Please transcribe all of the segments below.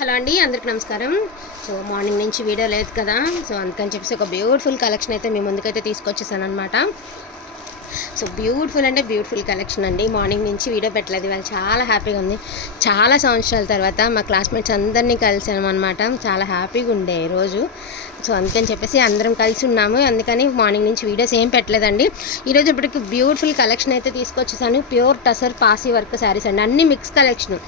Hello అండి, అందరికి నమస్కారం. సో మార్నింగ్ నుంచి వీడియో లేదు కదా, సో అందుకని చెప్పేసి ఒక బ్యూటిఫుల్ కలెక్షన్ అయితే మీ ముందుకైతే తీసుకొచ్చేసాను అనమాట. సో బ్యూటిఫుల్ అంటే బ్యూటిఫుల్ కలెక్షన్ అండి. మార్నింగ్ నుంచి వీడియో పెట్టలేదు, వాళ్ళు చాలా హ్యాపీగా ఉంది. చాలా సంవత్సరాల తర్వాత మా క్లాస్మేట్స్ అందరినీ కలిసాము అనమాట. చాలా హ్యాపీగా ఉండే ఈరోజు. సో అందుకని చెప్పేసి అందరం కలిసి ఉన్నాము, అందుకని మార్నింగ్ నుంచి వీడియోస్ ఏం పెట్టలేదండి. ఈరోజు ఇప్పటికి బ్యూటిఫుల్ కలెక్షన్ అయితే తీసుకొచ్చేసాను. ప్యూర్ టసర్ పాసీ వర్క్ శారీస్ అండి, అన్ని మిక్స్ కలెక్షన్.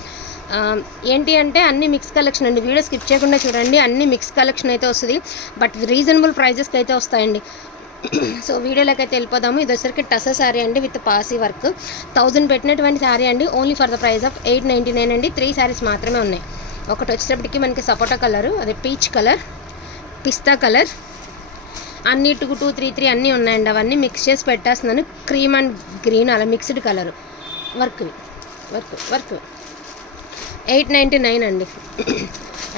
ఏంటి అంటే అన్ని మిక్స్ కలెక్షన్ అండి. వీడియో స్కిప్ చేయకుండా చూడండి, అన్ని మిక్స్ కలెక్షన్ అయితే వస్తుంది, బట్ రీజనబుల్ ప్రైజెస్కి అయితే వస్తాయండి. సో వీడియోలోకి అయితే వెళ్ళిపోదాము. ఇది వచ్చరికి టసర్ శారీ అండి విత్ పాసీ వర్క్. 1000 పెట్టినటువంటి శారీ అండి, only for the price of 899 అండి. 3 శారీస్ మాత్రమే ఉన్నాయి. ఒకటి వచ్చేటప్పటికి మనకి సపోటా కలరు, అదే పీచ్ కలర్, పిస్తా కలర్, అన్ని 2, 2, 3, 3 అన్నీ ఉన్నాయండి. అవన్నీ మిక్స్ చేసి పెట్టేస్తున్నాను. క్రీమ్ అండ్ గ్రీన్ అలా మిక్స్డ్ కలరు వర్క్ 899 అండి.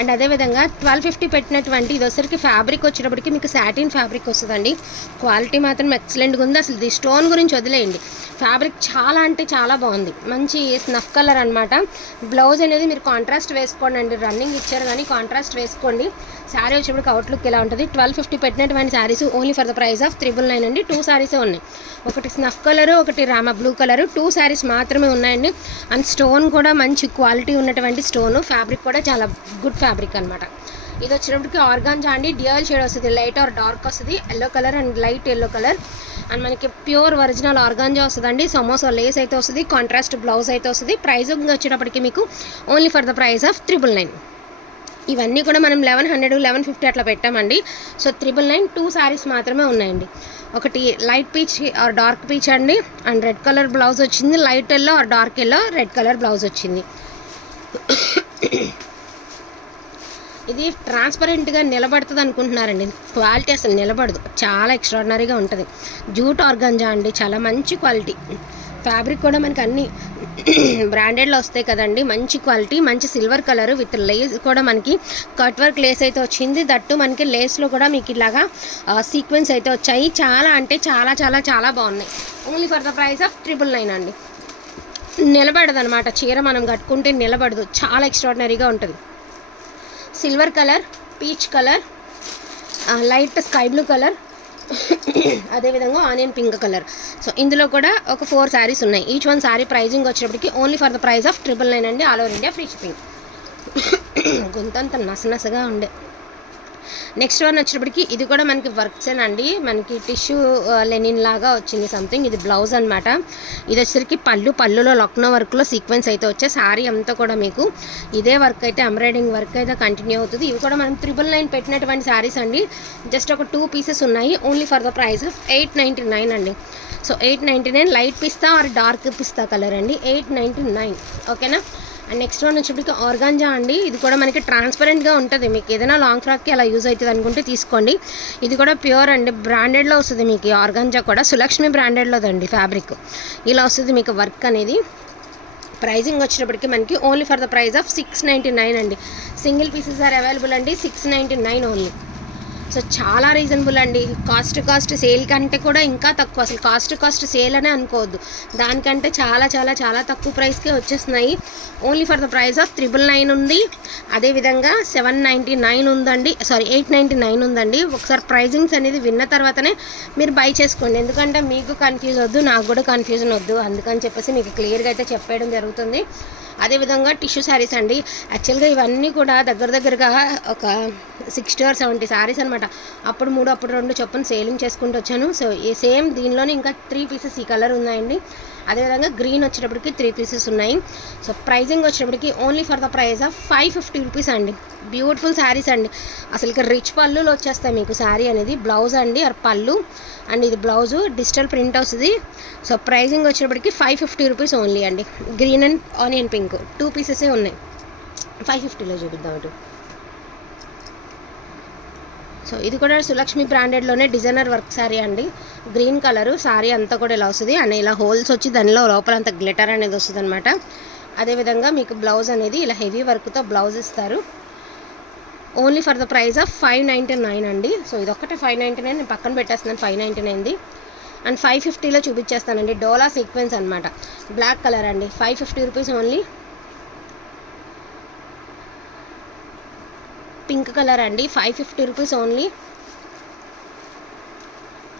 అండ్ అదేవిధంగా 1250 పెట్టినటువంటి ఇది వచ్చరికి ఫ్యాబ్రిక్ వచ్చేటప్పటికి మీకు సాటిన్ ఫ్యాబ్రిక్ వస్తుందండి. క్వాలిటీ మాత్రం ఎక్సలెంట్గా ఉంది. అసలు ఇది స్టోన్ గురించి వదిలేయండి, ఫ్యాబ్రిక్ చాలా అంటే చాలా బాగుంది. మంచి స్నఫ్ కలర్ అనమాట. బ్లౌజ్ అనేది మీరు కాంట్రాస్ట్ వేసుకోండి అండి, రన్నింగ్ ఇచ్చారు కానీ కాంట్రాస్ట్ వేసుకోండి. శారీ వచ్చేప్పటికి అవుట్లుక్ ఇలా ఉంటుంది. 1250 పెట్టినటువంటి saris only for the price of 999 అండి. 2 శారీసే ఉన్నాయి, ఒకటి స్నఫ్ కలరు, ఒకటి రామా బ్లూ కలరు. 2 శారీస్ మాత్రమే ఉన్నాయండి. అండ్ స్టోన్ కూడా మంచి క్వాలిటీ ఉన్నటువంటి స్టోను, ఫ్యాబ్రిక్ కూడా చాలా గుడ్ ఫ్యాబ్రిక్ అనమాట. ఇది వచ్చినప్పటికి ఆర్గాంజా అండి, డ్యూయల్ షేడ్ వస్తుంది, లైట్ ఆర్ డార్క్ వస్తుంది, yellow colour and light yellow colour. And మనకి ప్యూర్ ఒరిజినల్ ఆర్గాంజా వస్తుందండి. సమోసా లేస్ అయితే వస్తుంది, కాంట్రాస్ట్ బ్లౌజ్ అయితే వస్తుంది. ప్రైస్ వచ్చేటప్పటికి మీకు only for the price of 999. ఇవన్నీ కూడా మనం 1100, 1150 అట్లా పెట్టామండి. సో 999, 2 శారీస్ మాత్రమే ఉన్నాయండి. ఒకటి light peach or dark peach అండి, అండ్ రెడ్ కలర్ బ్లౌజ్ వచ్చింది. Light yellow or dark yellow red colour blouse వచ్చింది. ఇది ట్రాన్స్పరెంట్గా నిలబడుతుంది అనుకుంటున్నారండి, క్వాలిటీ అసలు నిలబడదు, చాలా ఎక్స్ట్రాడినరీగా ఉంటుంది. జూట్ ఆర్గాంజా అండి, చాలా మంచి క్వాలిటీ. ఫ్యాబ్రిక్ కూడా మనకి అన్ని బ్రాండెడ్లో వస్తాయి కదండి, మంచి క్వాలిటీ. మంచి సిల్వర్ కలర్ విత్ లేస్ కూడా మనకి కట్ వర్క్ లేస్ అయితే వచ్చింది. దట్టు మనకి లేస్లో కూడా మీకు ఇలాగా సీక్వెన్స్ అయితే వచ్చాయి. చాలా అంటే చాలా చాలా చాలా బాగున్నాయి. Only for the price of 999 అండి. నిలబడదు అనమాట, చీర మనం కట్టుకుంటే నిలబడదు, చాలా ఎక్స్ట్రాడినరీగా ఉంటుంది. Silver colour, peach colour, light sky blue colour, అదేవిధంగా ఆనియన్ పింక్ కలర్. సో ఇందులో కూడా ఒక 4 శారీస్ ఉన్నాయి. ఈచ్ వన్ శారీ ప్రైజింగ్ వచ్చేటప్పటికి only for the price of 999 అండి. All over India free shipping. గొంతంత నసనసగా ఉండే. నెక్స్ట్ వన్ వచ్చేటప్పటికి ఇది కూడా మనకి వర్క్స్ అండి, మనకి టిష్యూ లెనిన్ లాగా వచ్చింది సంథింగ్. ఇది బ్లౌజ్ అనమాట. ఇది వచ్చేసరికి పళ్ళులో లక్నో వర్క్లో సీక్వెన్స్ అయితే వచ్చే శారీ అంతా కూడా మీకు ఇదే వర్క్ అయితే ఎంబ్రాయిడింగ్ వర్క్ అయితే కంటిన్యూ అవుతుంది. ఇవి కూడా మనం 999 పెట్టినటువంటి శారీస్ అండి. జస్ట్ ఒక 2 పీసెస్ ఉన్నాయి, only for the price of 899 అండి. So 899 light pista or dark pista colour అండి, 899. ఓకేనా. అండ్ నెక్స్ట్ వన్ వచ్చేప్పటికి ఆర్గాంజా అండి. ఇది కూడా మనకి ట్రాన్స్పరెంట్గా ఉంటుంది, మీకు ఏదైనా లాంగ్ ఫ్రాక్కి అలా యూజ్ అవుతుంది అనుకుంటే తీసుకోండి. ఇది కూడా ప్యూర్ అండి, బ్రాండెడ్లో వస్తుంది మీకు. ఆర్గాంజా కూడా సులక్ష్మి బ్రాండెడ్లోదండి ఫ్యాబ్రిక్. ఇలా వస్తుంది మీకు వర్క్ అనేది. ప్రైజింగ్ వచ్చేటప్పటికి మనకి only for the price of 699 అండి. సింగిల్ పీసెస్ ఆర్ అవైలబుల్ అండి, 699 ఓన్లీ. సో చాలా రీజనబుల్ అండి. కాస్ట్ సేల్ కంటే కూడా ఇంకా తక్కువ, అసలు కాస్ట్ సేల్ అనే అనుకోవద్దు, దానికంటే చాలా చాలా చాలా తక్కువ ప్రైస్కే వచ్చేస్తున్నాయి. Only for the price of 999 ఉంది. అదేవిధంగా 799 ఉందండి, సారీ 899 ఉందండి. ఒకసారి ప్రైజింగ్స్ అనేది విన్న తర్వాతనే మీరు బై చేసుకోండి, ఎందుకంటే మీకు కన్ఫ్యూజ్ వద్దు, నాకు కూడా కన్ఫ్యూజన్ వద్దు, అందుకని చెప్పేసి మీకు క్లియర్గా అయితే చెప్పేయడం జరుగుతుంది. అదేవిధంగా టిష్యూ శారీస్ అండి. యాక్చువల్గా ఇవన్నీ కూడా దగ్గరగా ఒక 60 or 70 శారీస్ అనమాట. అప్పుడు 3 అప్పుడు 2 చొప్పున సేలింగ్ చేసుకుంటూ వచ్చాను. సో ఈ సేమ్ దీనిలోనే ఇంకా 3 పీసెస్ ఈ కలర్ ఉన్నాయండి. అదేవిధంగా గ్రీన్ వచ్చేటప్పటికి 3 పీసెస్ ఉన్నాయి. సో ప్రైజింగ్ వచ్చేటప్పటికి only for the price of 550 rupees అండి. బ్యూటిఫుల్ శారీస్ అండి, అసలు ఇక రిచ్ పళ్ళులు వచ్చేస్తాయి మీకు శారీ అనేది. బ్లౌజ్ అండి ఆర్ పళ్ళు, అండ్ ఇది బ్లౌజు డిజిటల్ ప్రింట్ వస్తుంది. సో ప్రైజింగ్ వచ్చేటప్పటికి 550 రూపీస్ ఓన్లీ అండి. గ్రీన్ అండ్ ఆనియన్ పింక్ 2 పీసెసే ఉన్నాయి. 550లో చూపిద్దాం అటు. సో ఇది కూడా సులక్ష్మి బ్రాండెడ్లోనే డిజైనర్ వర్క్ శారీ అండి. గ్రీన్ కలరు శారీ అంతా కూడా ఇలా వస్తుంది, అండ్ ఇలా హోల్స్ వచ్చి దానిలో లోపల అంతా గ్లిటర్ అనేది వస్తుంది అనమాట. అదేవిధంగా మీకు బ్లౌజ్ అనేది ఇలా హెవీ వర్క్తో బ్లౌజ్ ఇస్తారు. Only for the price of 599 అండి. సో ఇదొక్కటే 599, నేను పక్కన పెట్టేస్తున్నాను 599. అండ్ 550లో చూపించేస్తానండి. డోలా సీక్వెన్స్ అనమాట, బ్లాక్ కలర్ అండి. 550 రూపీస్ ఓన్లీ. పింక్ కలర్ అండి 550 rupees only.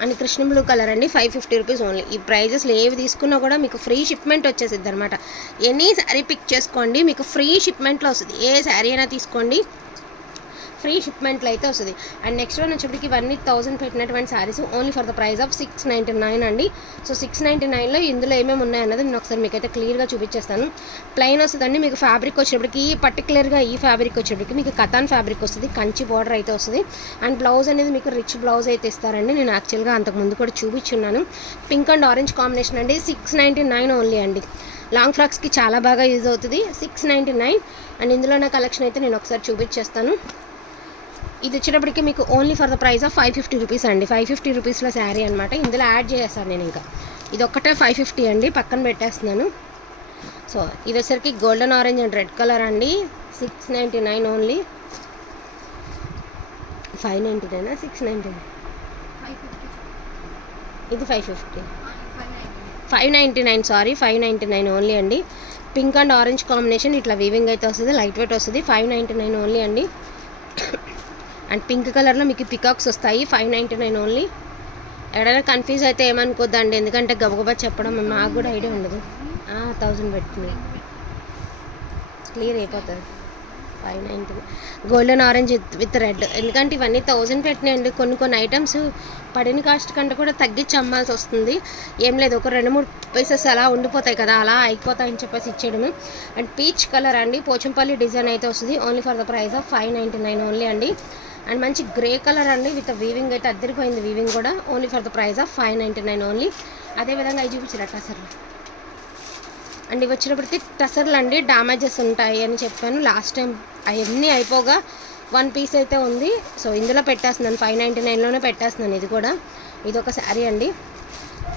And Krishna blue colour అండి 550 రూపీస్ ఓన్లీ. ఈ ప్రైజెస్లో ఏవి తీసుకున్నా కూడా మీకు ఫ్రీ షిప్మెంట్ వచ్చేసిద్ది అనమాట. ఎనీ శారీ పిక్ చేసుకోండి, మీకు ఫ్రీ షిప్మెంట్లో వస్తుంది. ఏ శారీ అయినా తీసుకోండి, ఫ్రీ షిప్మెంట్లో అయితే వస్తుంది. అండ్ నెక్స్ట్ వన్ వచ్చేప్పటికి ఇవన్నీ 1000 పెట్టినటువంటి saris only for the price of 699 అండి. సో 699లో ఇందులో ఏమేమి ఉన్నాయన్నది నేను ఒకసారి మీకు అయితే క్లియర్గా చూపించేస్తాను. ప్లెయిన్ వస్తుందండి. మీకు ఫ్యాబ్రిక్ వచ్చేప్పటికి పర్టికులర్గా ఈ ఫ్యాబ్రిక్ వచ్చేప్పటికి మీకు కథాన్ ఫ్యాబ్రిక్ వస్తుంది, కంచి బార్డర్ అయితే వస్తుంది. అండ్ బ్లౌజ్ అనేది మీకు రిచ్ బ్లౌజ్ అయితే ఇస్తారండి. నేను యాక్చువల్గా అంతకుముందు కూడా చూపించున్నాను. పింక్ అండ్ ఆరెంజ్ కాంబినేషన్ అండి. 699 ఓన్లీ అండి. లాంగ్ ఫ్రాక్స్కి చాలా బాగా యూజ్ అవుతుంది. 699. అండ్ ఇందులో నా కలెక్షన్ అయితే నేను ఒకసారి చూపించేస్తాను. ఇది వచ్చేటప్పటికి మీకు only for the price of 550 rupees అండి. 550 రూపీస్లో శారీ అనమాట. ఇందులో యాడ్ చేస్తాను నేను. ఇంకా ఇది ఒక్కటే 550 అండి, పక్కన పెట్టేస్తున్నాను. సో ఇది వచ్చరికి golden orange and red colour అండి. 699 ఓన్లీ. 599 699 ఇది 599 సారీ 599 ఓన్లీ అండి. పింక్ అండ్ ఆరెంజ్ కాంబినేషన్ ఇట్లా వీవింగ్ అయితే వస్తుంది, లైట్ వెయిట్ వస్తుంది. 599 ఓన్లీ అండి. అండ్ పింక్ కలర్లో మీకు పికాక్స్ వస్తాయి. 599 ఓన్లీ. ఎక్కడైనా కన్ఫ్యూజ్ అయితే ఏమనుకోద్దండి, ఎందుకంటే గబగబా చెప్పడం మాకు కూడా ఐడియా ఉండదు. 1000 పెట్టుకుని క్లియర్ అయిపోతుంది. 599 గోల్డెన్ ఆరెంజ్ విత్ రెడ్. ఎందుకంటే ఇవన్నీ 1000 పెట్టినాయండి. కొన్ని ఐటమ్స్ పడిన కాస్ట్ కంటే కూడా తగ్గించి అమ్మాల్సి వస్తుంది. ఏం లేదు, ఒక 2-3 పీసెస్ అలా ఉండిపోతాయి కదా, అలా అయిపోతాయని చెప్పేసి ఇచ్చేయడము. అండ్ పీచ్ కలర్ అండి, పోచంపల్లి డిజైన్ అయితే వస్తుంది. Only for the price of 599 only అండి. అండ్ మంచి గ్రే కలర్ అండి విత్ వీవింగ్ అయితే అద్దరిపోయింది. వీవింగ్ కూడా only for the price of 599 only. అదేవిధంగా అవి చూపించారు టసర్లు అండ్ ఇవి వచ్చినప్పటికీ టసర్లు అండి. డ్యామేజెస్ ఉంటాయి అని చెప్పాను లాస్ట్ టైం. అవన్నీ అయిపోగా 1 పీస్ అయితే ఉంది. సో ఇందులో పెట్టేస్తున్నాను, 599లోనే పెట్టేస్తున్నాను. ఇది కూడా ఇది ఒక శారీ అండి.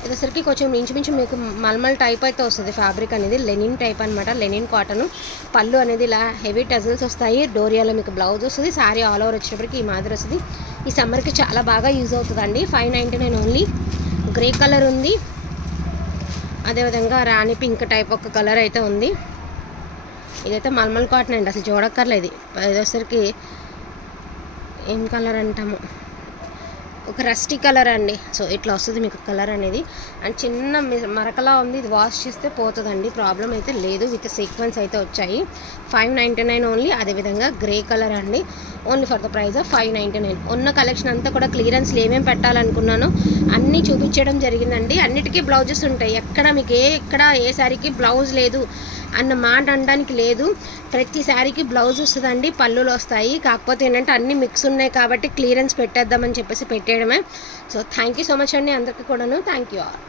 ఇది వచ్చరికి కొంచెం ఇంచుమించు మీకు మల్మల్ టైప్ అయితే వస్తుంది. ఫ్యాబ్రిక్ అనేది లెనిన్ టైప్ అనమాట, లెనిన్ కాటన్. పళ్ళు అనేది ఇలా హెవీ టజిల్స్ వస్తాయి. డోరియాలో మీకు బ్లౌజ్ వస్తుంది. శారీ ఆల్ ఓవర్ వచ్చేటప్పటికి ఈ మాదిరి వస్తుంది. ఈ సమ్మర్కి చాలా బాగా యూజ్ అవుతుందండి. 599 ఓన్లీ. గ్రే కలర్ ఉంది, అదేవిధంగా రాణి పింక్ టైప్ ఒక కలర్ అయితే ఉంది. ఇదైతే మల్మల్ కాటన్ అండి, అసలు చూడక్కర్లేదు. ఇది వచ్చరికి ఏం కలర్ అంటాము, ఒక రస్టీ కలర్ అండి. సో ఇట్లా వస్తుంది మీకు కలర్ అనేది. అండ్ చిన్న మరకలా ఉంది, ఇది వాష్ చేస్తే పోతుందండి, ప్రాబ్లం అయితే లేదు. విత్ సీక్వెన్స్ అయితే వచ్చాయి. 599 ఓన్లీ. అదేవిధంగా గ్రే కలర్ అండి, only for the price of 599. ఉన్న కలెక్షన్ అంతా కూడా క్లియరెన్స్లో ఏమేమి పెట్టాలనుకున్నానో అన్నీ చూపించడం జరిగిందండి. అన్నిటికీ బ్లౌజెస్ ఉంటాయి. ఎక్కడ మీకు ఎక్కడ ఏ శారీకి బ్లౌజ్ లేదు అన్న మాట అనడానికి లేదు. ప్రతి శారీకి బ్లౌజ్ వస్తుందండి, పళ్ళులు వస్తాయి. కాకపోతే ఏంటంటే అన్నీ మిక్స్ ఉన్నాయి కాబట్టి క్లియరెన్స్ పెట్టేద్దామని చెప్పేసి పెట్టేయడమే. So thank you so much అండి అందరికీ కూడాను. Thank you all.